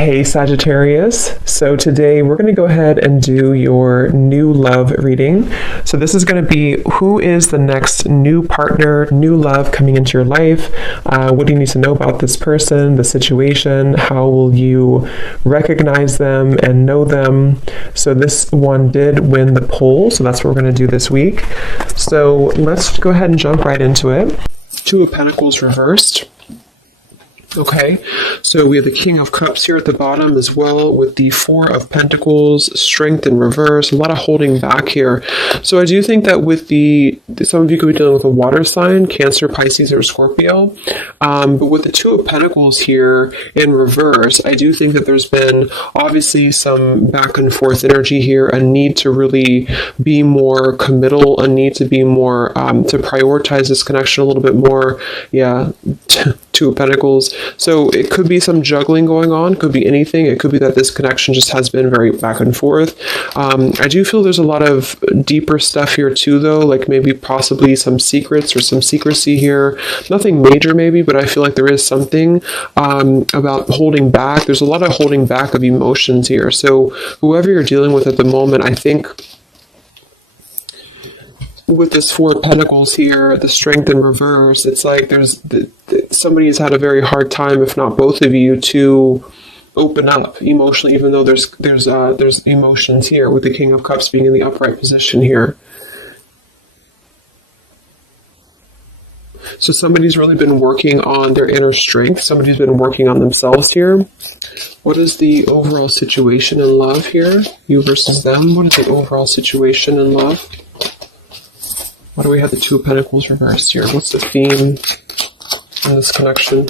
Hey Sagittarius, so today we're going to go ahead and do your new love reading. So this is going to be who is the next new partner, new love coming into your life. What do you need to know about this person, the situation? How will you recognize them and know them? So this one did win the poll, so that's what we're going to do this week. So let's go ahead and jump right into it. Two of Pentacles reversed. Okay, so we have the King of Cups here at the bottom as well with the Four of Pentacles, Strength in reverse, a lot of holding back here. So I do think that with some of you could be dealing with a water sign, Cancer, Pisces, or Scorpio. But with the Two of Pentacles here in reverse, I do think that there's been obviously some back and forth energy here, a need to really be more committal, a need to be more, to prioritize this connection a little bit more. Yeah, Two of Pentacles. So it could be some juggling going on, could be anything. It could be that this connection just has been very back and forth. I do feel there's a lot of deeper stuff here too, though, like maybe possibly some secrets or some secrecy here. Nothing major maybe, but I feel like there is something about holding back. There's a lot of holding back of emotions here. So whoever you're dealing with at the moment, I think with this Four of Pentacles here, the Strength in reverse, it's like somebody's had a very hard time, if not both of you, to open up emotionally, even though there's emotions here with the King of Cups being in the upright position here. So somebody's really been working on their inner strength. Somebody's been working on themselves here. What is the overall situation in love here? You versus them. What is the overall situation in love? Why do we have the Two of Pentacles reversed here? What's the theme in this connection?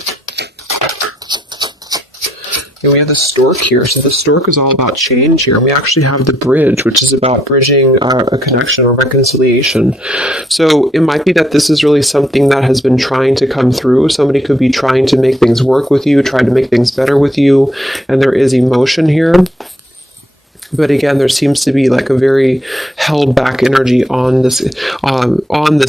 Yeah, we have the Stork here. So the Stork is all about change here. And we actually have the Bridge, which is about bridging a connection or reconciliation. So it might be that this is really something that has been trying to come through. Somebody could be trying to make things work with you, trying to make things better with you. And there is emotion here. But again, there seems to be like a very held back energy on this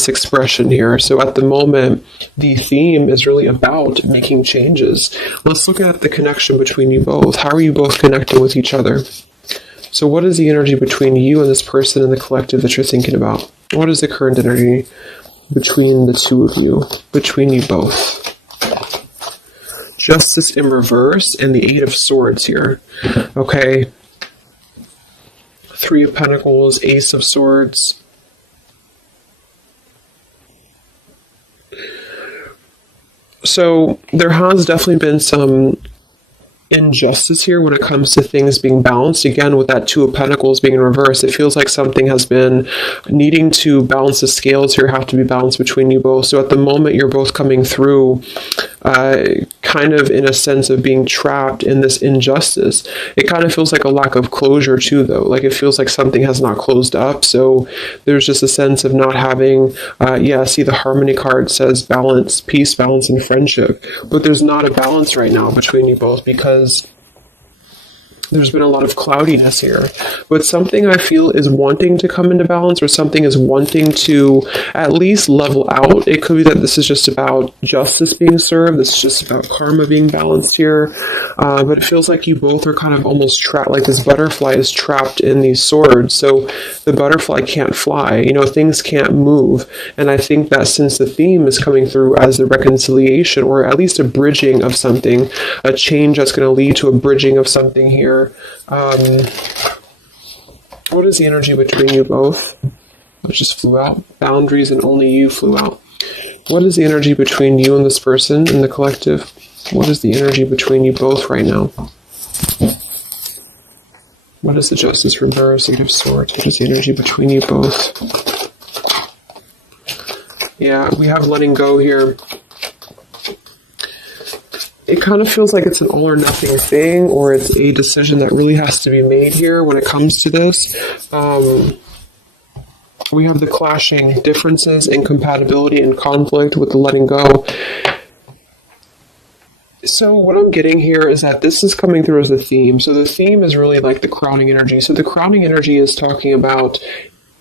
expression here. So at the moment, the theme is really about making changes. Let's look at the connection between you both. How are you both connecting with each other? So what is the energy between you and this person and the collective that you're thinking about? What is the current energy between the two of you, between you both? Justice in reverse and the Eight of Swords here. Okay. Three of Pentacles, Ace of Swords. So there has definitely been some injustice here when it comes to things being balanced. Again, with that Two of Pentacles being in reverse, it feels like something has been needing to balance. The scales here have to be balanced between you both. So at the moment, you're both coming through kind of in a sense of being trapped in this injustice. It kind of feels like a lack of closure too, though. Like it feels like something has not closed up. So there's just a sense of not having, see the Harmony card says balance, peace, balance, and friendship. But there's not a balance right now between you both because there's been a lot of cloudiness here, but something I feel is wanting to come into balance, or something is wanting to at least level out. It could be that this is just about justice being served. This is just about karma being balanced here. But it feels like you both are kind of almost trapped, like this butterfly is trapped in these swords. So the butterfly can't fly, you know, things can't move. And I think that since the theme is coming through as a reconciliation, or at least a bridging of something, a change that's going to lead to a bridging of something here. What is the energy between you both? It just flew out. Boundaries and only you flew out. What is the energy between you and this person in the collective? What is the energy between you both right now? What is the Justice reverse? Eight of Swords. What is the energy between you both? Yeah, we have letting go here. It kind of feels like it's an all or nothing thing, or it's a decision that really has to be made here when it comes to this. We have the clashing differences, incompatibility, and conflict with the letting go. So what I'm getting here is that this is coming through as the theme. So the theme is really like the crowning energy. So the crowning energy is talking about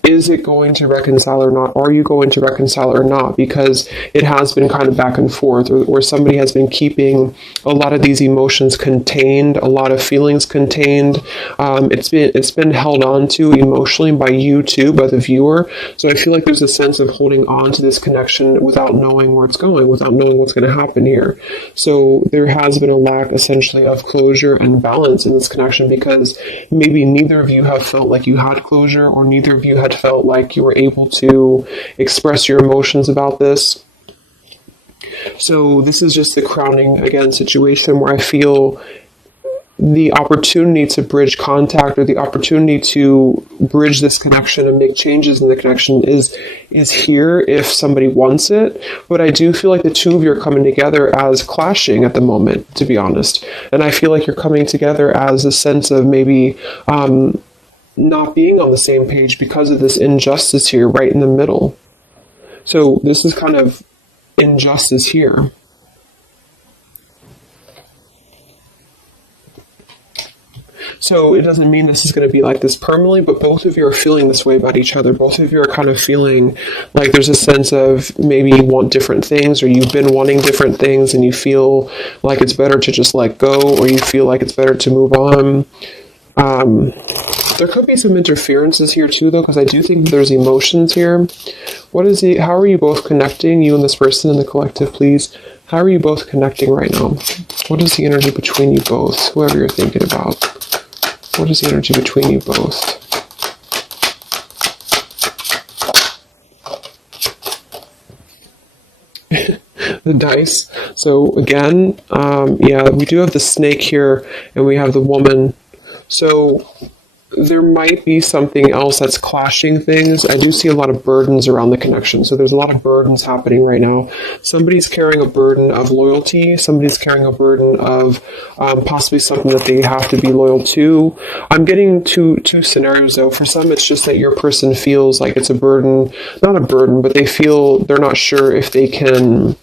is it going to reconcile or not? Are you going to reconcile or not? Because it has been kind of back and forth, or somebody has been keeping a lot of these emotions contained, a lot of feelings contained. It's been held on to emotionally by you too, by the viewer. So I feel like there's a sense of holding on to this connection without knowing where it's going, without knowing what's going to happen here. So there has been a lack essentially of closure and balance in this connection, because maybe neither of you have felt like you had closure, or neither of you had felt like you were able to express your emotions about this. So this is just the crowning, again, situation where I feel the opportunity to bridge contact, or the opportunity to bridge this connection and make changes in the connection is here if somebody wants it. But I do feel like the two of you are coming together as clashing at the moment, to be honest. And I feel like you're coming together as a sense of maybe not being on the same page because of this injustice here right in the middle. So this is kind of injustice here. So it doesn't mean this is going to be like this permanently, but both of you are feeling this way about each other. Both of you are kind of feeling like there's a sense of maybe you want different things, or you've been wanting different things, and you feel like it's better to just let go, or you feel like it's better to move on. There could be some interferences here too, though, because I do think there's emotions here. How are you both connecting, you and this person in the collective, please? How are you both connecting right now? What is the energy between you both, whoever you're thinking about? What is the energy between you both? The dice. So again, yeah, we do have the snake here, and we have the woman. So there might be something else that's clashing things. I do see a lot of burdens around the connection. So there's a lot of burdens happening right now. Somebody's carrying a burden of loyalty. Somebody's carrying a burden of possibly something that they have to be loyal to. I'm getting two scenarios, though. For some, it's just that your person feels like it's a burden. Not a burden, but they feel they're not sure if they can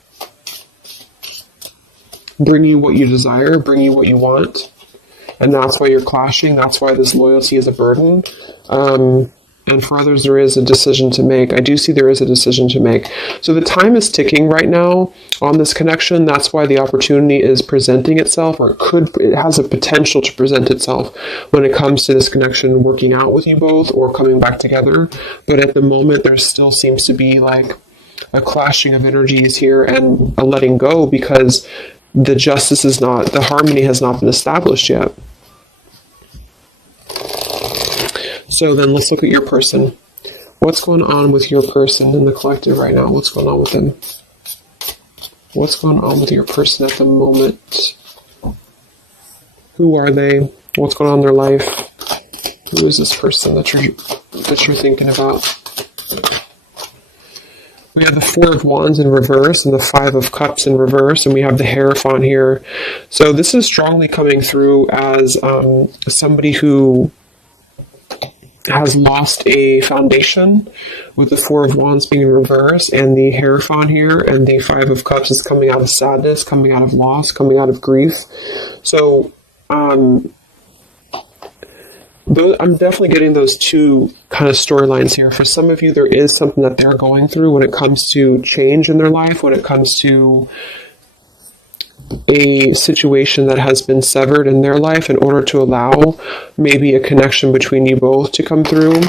bring you what you desire, bring you what you want. And that's why you're clashing. That's why this loyalty is a burden. And for others, there is a decision to make. I do see there is a decision to make. So the time is ticking right now on this connection. That's why the opportunity is presenting itself, or it has a potential to present itself when it comes to this connection working out with you both or coming back together. But at the moment, there still seems to be like a clashing of energies here and a letting go, because the harmony has not been established yet. So then let's look at your person. What's going on with your person in the collective right now? What's going on with them? What's going on with your person at the moment? Who are they? What's going on in their life? Who is this person that you're thinking about? We have the Four of Wands in reverse and the Five of Cups in reverse, and we have the Hierophant here. So this is strongly coming through as somebody who has lost a foundation, with the Four of Wands being in reverse and the Hierophant here, and the Five of Cups is coming out of sadness, coming out of loss, coming out of grief. So I'm definitely getting those two kind of storylines here. For some of you, there is something that they're going through when it comes to change in their life, when it comes to a situation that has been severed in their life in order to allow maybe a connection between you both to come through.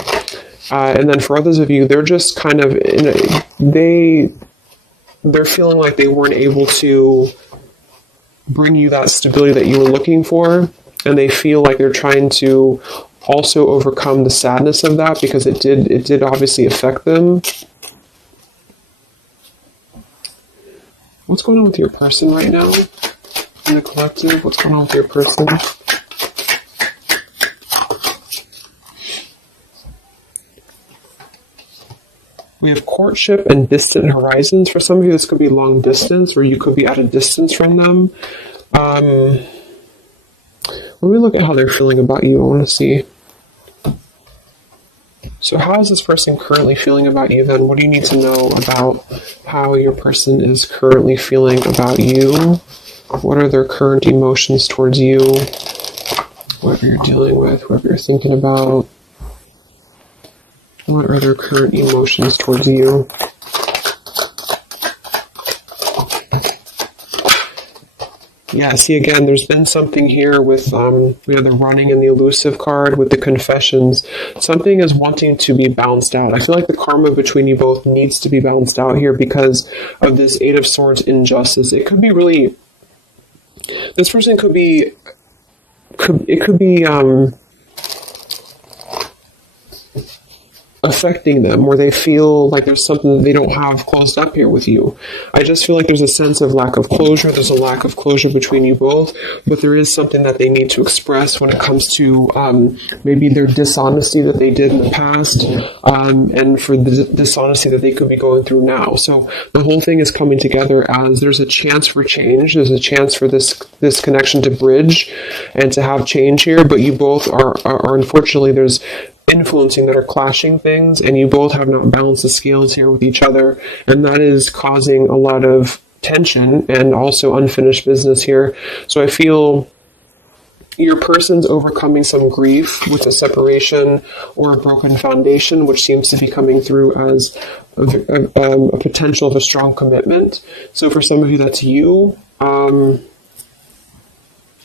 And then for others of you, they're just kind of they're feeling like they weren't able to bring you that stability that you were looking for, and they feel like they're trying to also overcome the sadness of that, because it did obviously affect them. What's going on with your person right now in the collective? What's going on with your person? We have courtship and distant horizons. For some of you, this could be long distance, or you could be at a distance from them. Let me look at how they're feeling about you. I want to see. So how is this person currently feeling about you then? What do you need to know about how your person is currently feeling about you? What are their current emotions towards you? Whoever you're dealing with, whoever you're thinking about. What are their current emotions towards you? Yeah, see, again, there's been something here with we have the running and the elusive card with the confessions. Something is wanting to be balanced out. I feel like the karma between you both needs to be balanced out here because of this Eight of Swords injustice. It could be really, this person could be, it could be affecting them, where they feel like there's something that they don't have closed up here with you. I just feel like there's a sense of lack of closure. There's a lack of closure between you both, but there is something that they need to express when it comes to maybe their dishonesty that they did in the past, and for the dishonesty that they could be going through now. So the whole thing is coming together as there's a chance for change. There's a chance for this connection to bridge and to have change here, but you both are unfortunately, there's influencing that are clashing things, and you both have not balanced the scales here with each other, and that is causing a lot of tension and also unfinished business here. So I feel your person's overcoming some grief with a separation or a broken foundation, which seems to be coming through as a potential of a strong commitment. So for some of you, that's you.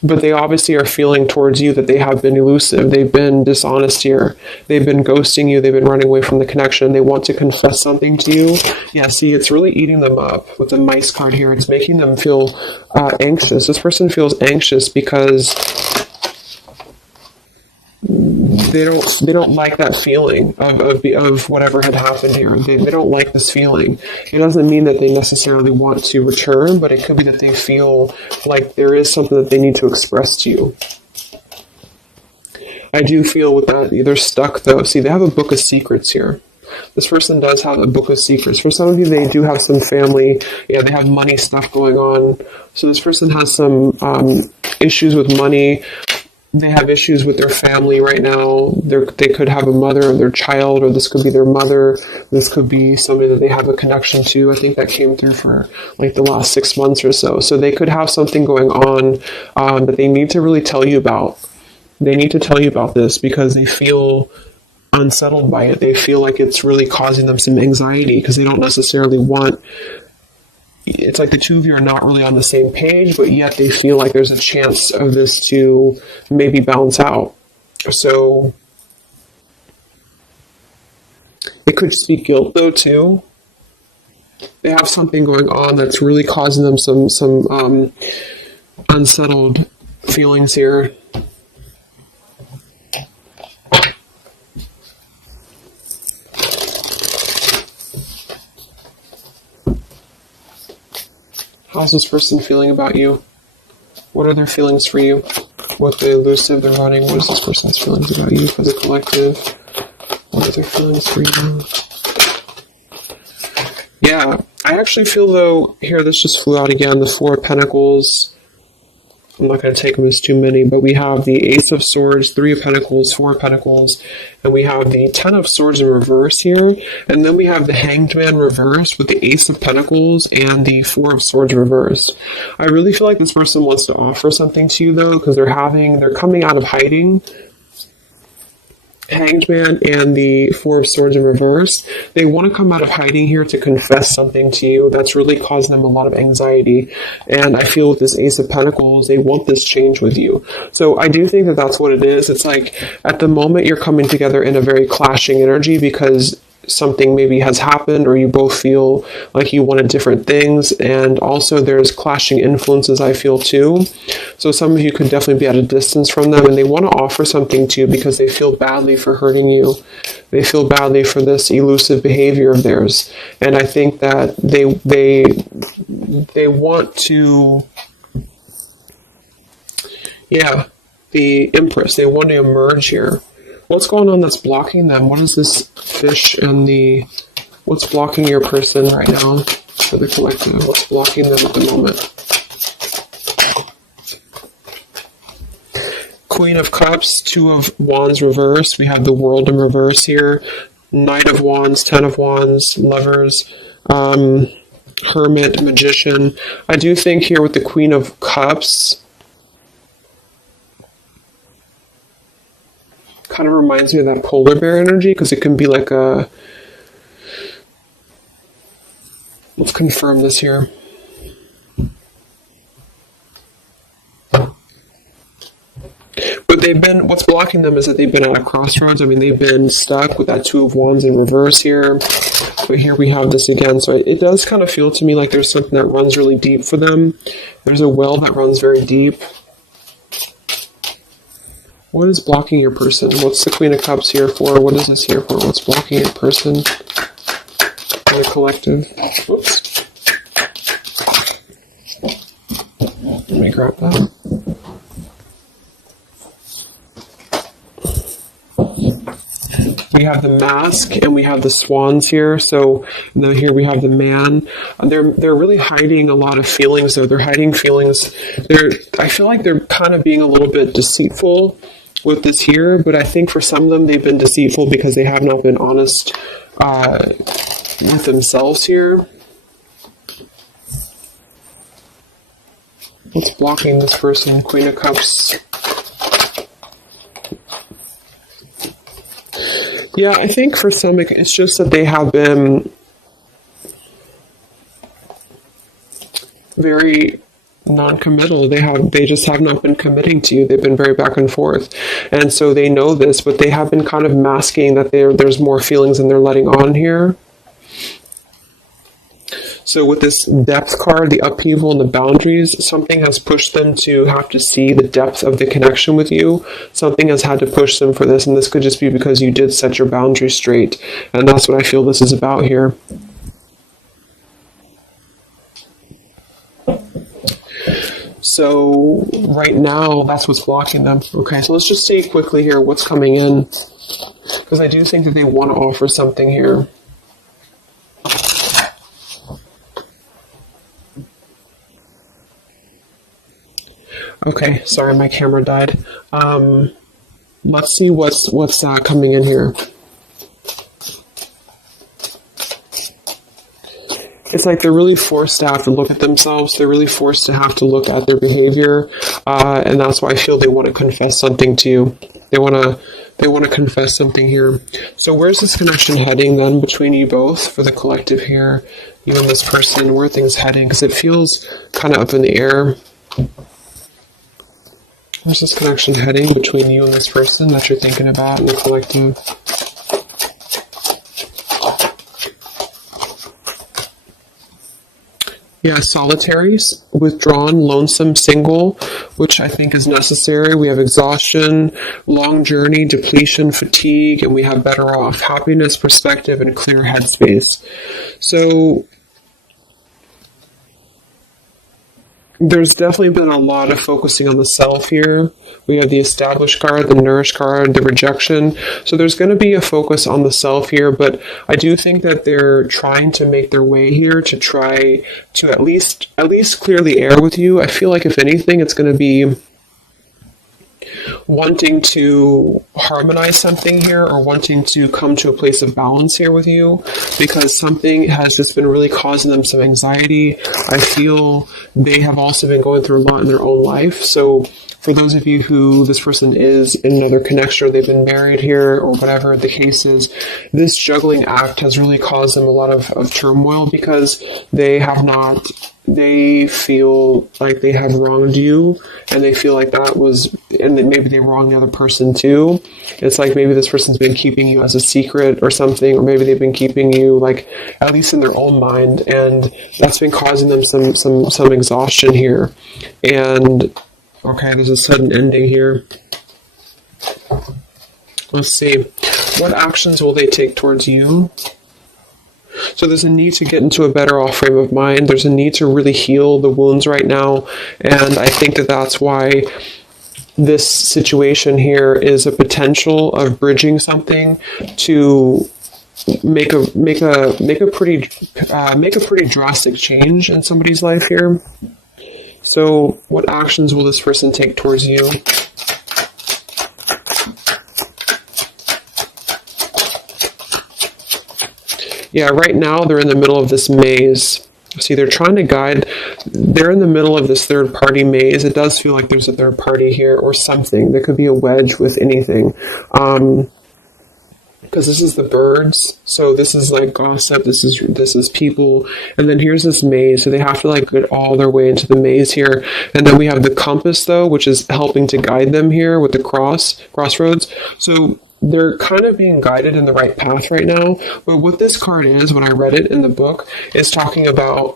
But they obviously are feeling towards you that they have been elusive. They've been dishonest here. They've been ghosting you. They've been running away from the connection. They want to confess something to you. Yeah, see, it's really eating them up. With the mice card here, it's making them feel anxious. This person feels anxious because they don't like that feeling of whatever had happened here. They don't like this feeling. It doesn't mean that they necessarily want to return, but it could be that they feel like there is something that they need to express to you. I do feel with that, they're stuck though. See, they have a book of secrets here. This person does have a book of secrets. For some of you, they do have some family, they have money stuff going on. So this person has some issues with money. They have issues with their family right now. They could have a mother or their child, or this could be their mother. This could be somebody that they have a connection to. I think that came through for like the last 6 months or so. So they could have something going on that they need to really tell you about. They need to tell you about this because they feel unsettled by it. They feel like it's really causing them some anxiety because they don't necessarily want. It's like the two of you are not really on the same page, but yet they feel like there's a chance of this to maybe balance out. So it could just be guilt though too. They have something going on that's really causing them some unsettled feelings here. How's this person feeling about you? What are their feelings for you? What the elusive, they're running. What is this person's feelings about you for the collective? What are their feelings for you? Yeah, I actually feel though, here this just flew out again, the Four of Pentacles. I'm not going to take them as too many, but we have the Ace of Swords, Three of Pentacles, Four of Pentacles, and we have the Ten of Swords in reverse here, and then we have the Hanged Man reverse with the Ace of Pentacles and the Four of Swords reverse. I really feel like this person wants to offer something to you though, because they're coming out of hiding. Hanged Man and the Four of Swords in reverse. They want to come out of hiding here to confess something to you that's really causing them a lot of anxiety. And I feel with this Ace of Pentacles, they want this change with you. So I do think that that's what it is. It's like at the moment you're coming together in a very clashing energy because something maybe has happened or you both feel like you wanted different things, and also there's clashing influences I feel too. So some of you could definitely be at a distance from them and they want to offer something to you because they feel badly for hurting you. They feel badly for this elusive behavior of theirs, and I think that they want to, the Empress, they want to emerge here. What's going on that's blocking them? What is this fish and what's blocking your person right now for the collective? What's blocking them at the moment? Queen of Cups, Two of Wands reverse. We have the World in reverse here. Knight of Wands, Ten of Wands, Lovers, Hermit, Magician. I do think here with the Queen of Cups, kind of reminds me of that polar bear energy, because it can be like a... Let's confirm this here. But what's blocking them is that they've been at a crossroads. I mean, they've been stuck with that Two of Wands in reverse here. But here we have this again. So it does kind of feel to me like there's something that runs really deep for them. There's a well that runs very deep. What is blocking your person? What's the Queen of Cups here for? What is this here for? What's blocking your person in the collective? Whoops. Let me grab that. We have the Mask and we have the Swans here. So now here we have the Man. They're really hiding a lot of feelings though. They're hiding feelings. I feel like they're kind of being a little bit deceitful with this here, but I think for some of them they've been deceitful because they have not been honest with themselves here. What's blocking this person? Queen of Cups. Yeah, I think for some, it's just that they have been very non-committal. They just have not been committing to you. They've been very back and forth. And so they know this, but they have been kind of masking that there's more feelings than they're letting on here. So with this depth card, the upheaval and the boundaries, something has pushed them to have to see the depth of the connection with you. Something has had to push them for this, and this could just be because you did set your boundaries straight. And that's what I feel this is about here. So right now, that's what's blocking them. Okay, so let's just see quickly here what's coming in, because I do think that they want to offer something here. Okay, sorry, my camera died. Let's see what's coming in here. It's like they're really forced to have to look at themselves. They're really forced to have to look at their behavior, and that's why I feel they want to confess something to you. They want to confess something here. So where's this connection heading then between you both for the collective here? You and this person, where are things heading? Because it feels kind of up in the air. Where's this connection heading between you and this person that you're thinking about in the collective? Yeah, solitaries, withdrawn, lonesome, single, which I think is necessary. We have exhaustion, long journey, depletion, fatigue, and we have better off, happiness, perspective, and clear headspace. So there's definitely been a lot of focusing on the self here. We have the established card, the nourished card, the rejection. So there's going to be a focus on the self here, but I do think that they're trying to make their way here to try to at least clear the air with you. I feel like if anything, it's going to be wanting to harmonize something here or wanting to come to a place of balance here with you, because something has just been really causing them some anxiety. I feel they have also been going through a lot in their own life. So for those of you who this person is in another connection, or they've been married here, or whatever the case is, this juggling act has really caused them a lot of turmoil, because they feel like they have wronged you, and they feel like that was, and that maybe they wronged the other person too. It's like maybe this person's been keeping you as a secret or something, or maybe they've been keeping you, like, at least in their own mind, and that's been causing them some exhaustion here. And okay, there's a sudden ending here. Let's see. What actions will they take towards you? So there's a need to get into a better off frame of mind. There's a need to really heal the wounds right now. And I think that that's why this situation here is a potential of bridging something to make a pretty drastic change in somebody's life here. So what actions will this person take towards you? Yeah, right now they're in the middle of this maze. See, they're trying to guide they're in the middle of this third party maze. It does feel like there's a third party here or something. There could be a wedge with anything. Because this is the birds, so this is like gossip, this is people, and then here's this maze, so they have to like get all their way into the maze here. And then we have the compass though, which is helping to guide them here with the crossroads. So they're kind of being guided in the right path right now. But what this card is, when I read it in the book, is talking about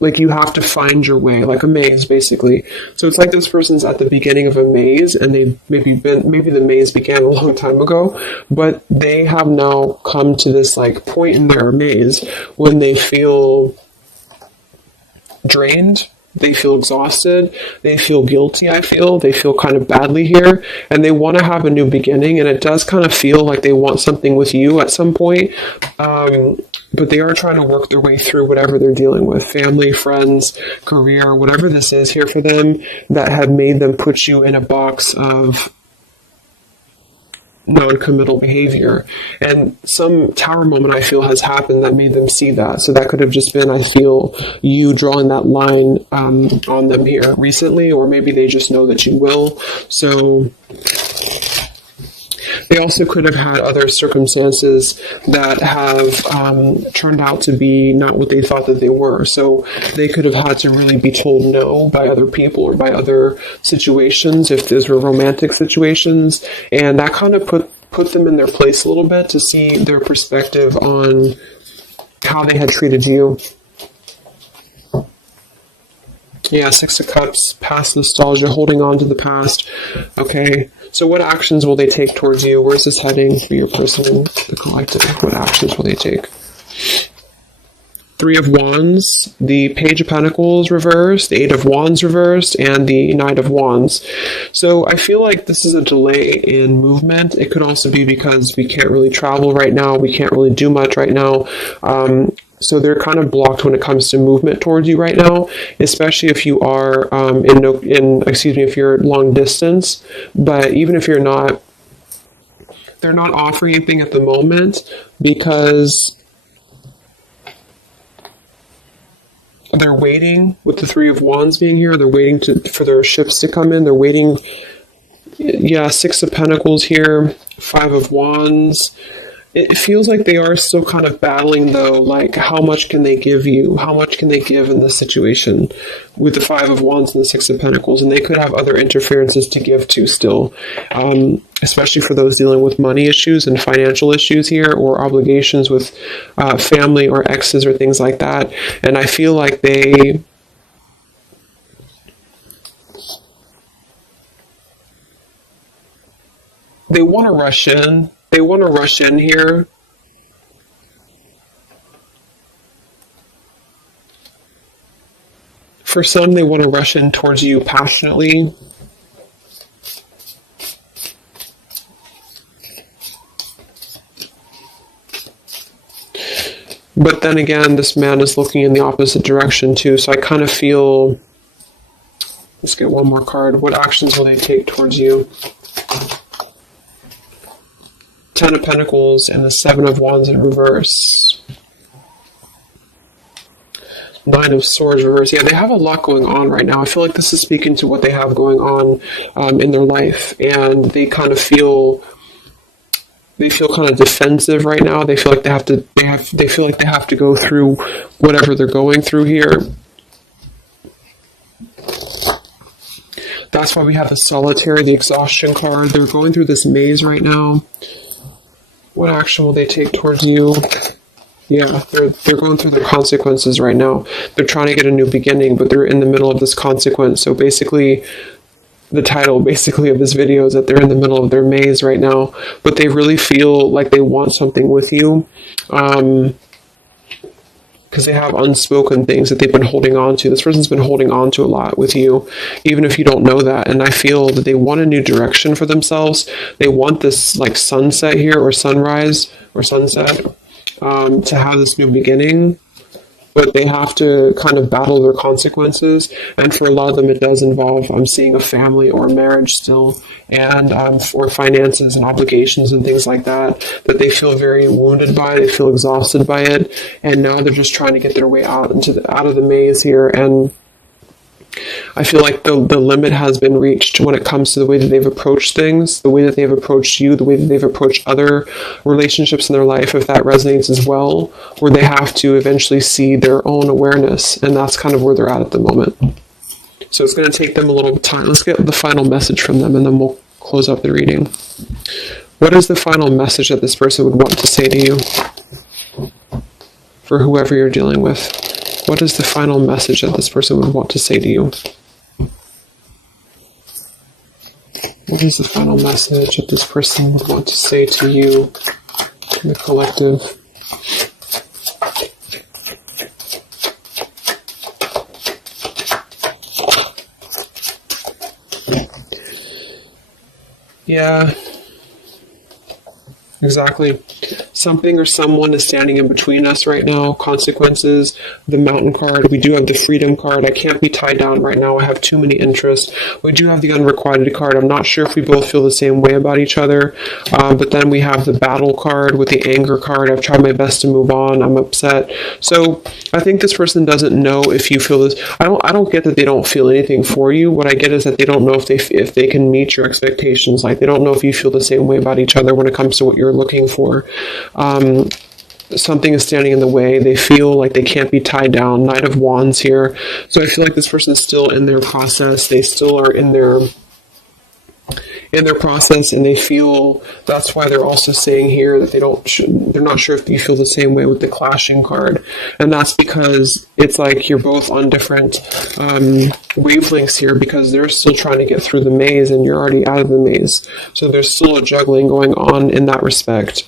like you have to find your way, like a maze, basically. So it's like this person's at the beginning of a maze, and they've maybe the maze began a long time ago, but they have now come to this like point in their maze when they feel drained, they feel exhausted, they feel guilty, they feel kind of badly here, and they want to have a new beginning, and it does kind of feel like they want something with you at some point. But they are trying to work their way through whatever they're dealing with, family, friends, career, whatever this is here for them that have made them put you in a box of non-committal behavior. And some tower moment I feel has happened that made them see that. So that could have just been, I feel, you drawing that line on them here recently, or maybe they just know that you will. So they also could have had other circumstances that have turned out to be not what they thought that they were. So they could have had to really be told no by other people or by other situations, if those were romantic situations. And that kind of put them in their place a little bit to see their perspective on how they had treated you. Yeah, Six of Cups, past nostalgia, holding on to the past. Okay, so what actions will they take towards you? Where's this heading for your person, the collective? What actions will they take? Three of Wands, the Page of Pentacles reversed, the Eight of Wands reversed, and the Knight of Wands. So I feel like this is a delay in movement. It could also be because we can't really travel right now. We can't really do much right now. So they're kind of blocked when it comes to movement towards you right now, especially if you are if you're long distance. But even if you're not, they're not offering anything at the moment because they're waiting. With the Three of Wands being here, they're waiting for their ships to come in. They're waiting. Yeah, Six of Pentacles here, Five of Wands. It feels like they are still kind of battling, though, like how much can they give you? How much can they give in this situation with the Five of Wands and the Six of Pentacles? And they could have other interferences to give to still, especially for those dealing with money issues and financial issues here, or obligations with family or exes or things like that. And I feel like they want to rush in. They want to rush in here. For some, they want to rush in towards you passionately. But then again, this man is looking in the opposite direction too. So I kind of feel... Let's get one more card. What actions will they take towards you? Ten of Pentacles and the Seven of Wands in reverse. Nine of Swords reverse. Yeah, they have a lot going on right now. I feel like this is speaking to what they have going on in their life, and they kind of feel kind of defensive right now. They feel like they feel like they have to go through whatever they're going through here. That's why we have the Solitary, the exhaustion card. They're going through this maze right now. What action will they take towards you? Yeah, they're going through their consequences right now. They're trying to get a new beginning, but they're in the middle of this consequence. So basically, the title of this video is that they're in the middle of their maze right now, but they really feel like they want something with you. Because they have unspoken things that they've been holding on to. This person's been holding on to a lot with you, even if you don't know that. And I feel that they want a new direction for themselves. They want this like sunset here, or sunrise, or sunset, to have this new beginning. but they have to kind of battle their consequences. And for a lot of them, it does involve, I'm seeing, a family or marriage still, and or finances and obligations and things like that they feel very wounded by. They feel exhausted by it, and now they're just trying to get their way out of the maze here. And I feel like the limit has been reached when it comes to the way that they've approached things, the way that they've approached you, the way that they've approached other relationships in their life, if that resonates as well, where they have to eventually see their own awareness, and that's kind of where they're at the moment. So it's going to take them a little time. Let's get the final message from them, and then we'll close up the reading. What is the final message that this person would want to say to you? For whoever you're dealing with. What is the final message that this person would want to say to you? What is the final message that this person would want to say to you in the collective? Yeah, exactly. Something or someone is standing in between us right now. Consequences, the Mountain card. We do have the Freedom card. I can't be tied down right now. I have too many interests. We do have the Unrequited card. I'm not sure if we both feel the same way about each other. But then we have the Battle card with the Anger card. I've tried my best to move on. I'm upset. So I think this person doesn't know if you feel this. I don't get that they don't feel anything for you. What I get is that they don't know if they can meet your expectations. Like, they don't know if you feel the same way about each other when it comes to what you're looking for. Something is standing in the way. They feel like they can't be tied down. Knight of Wands here. So I feel like this person is still in their process. They still are in their process, and they feel, that's why they're also saying here that they're not sure if you feel the same way with the Clashing card. And that's because it's like you're both on different wavelengths here, because they're still trying to get through the maze and you're already out of the maze. So there's still a juggling going on in that respect.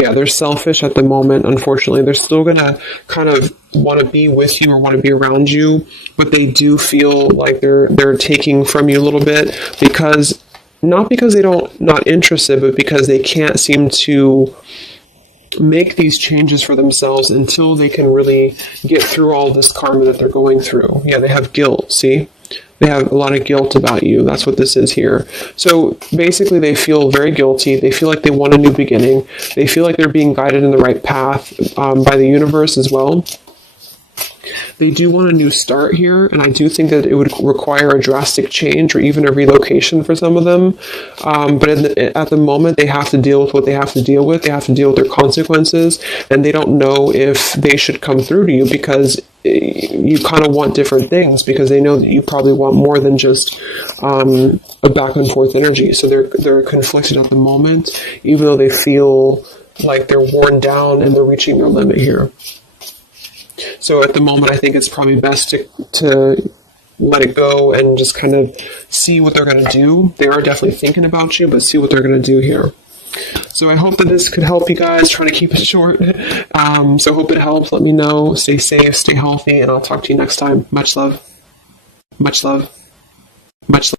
Yeah, they're selfish at the moment, unfortunately. They're still going to kind of want to be with you or want to be around you, but they do feel like they're taking from you a little bit, because not because they not interested, but because they can't seem to make these changes for themselves until they can really get through all this karma that they're going through. Yeah, they have guilt, see? They have a lot of guilt about you. That's what this is here. So basically they feel very guilty. They feel like they want a new beginning. They feel like they're being guided in the right path by the universe as well. They do want a new start here, and I do think that it would require a drastic change or even a relocation for some of them. But at the moment, they have to deal with what they have to deal with. They have to deal with their consequences, and they don't know if they should come through to you, because you kind of want different things, because they know that you probably want more than just a back and forth energy. So they're conflicted at the moment, even though they feel like they're worn down and they're reaching their limit here. So at the moment, I think it's probably best to let it go and just kind of see what they're going to do. They are definitely thinking about you, but see what they're going to do here. So I hope that this could help you guys. Trying to keep it short. So hope it helps. Let me know. Stay safe, stay healthy, and I'll talk to you next time. Much love. Much love. Much love.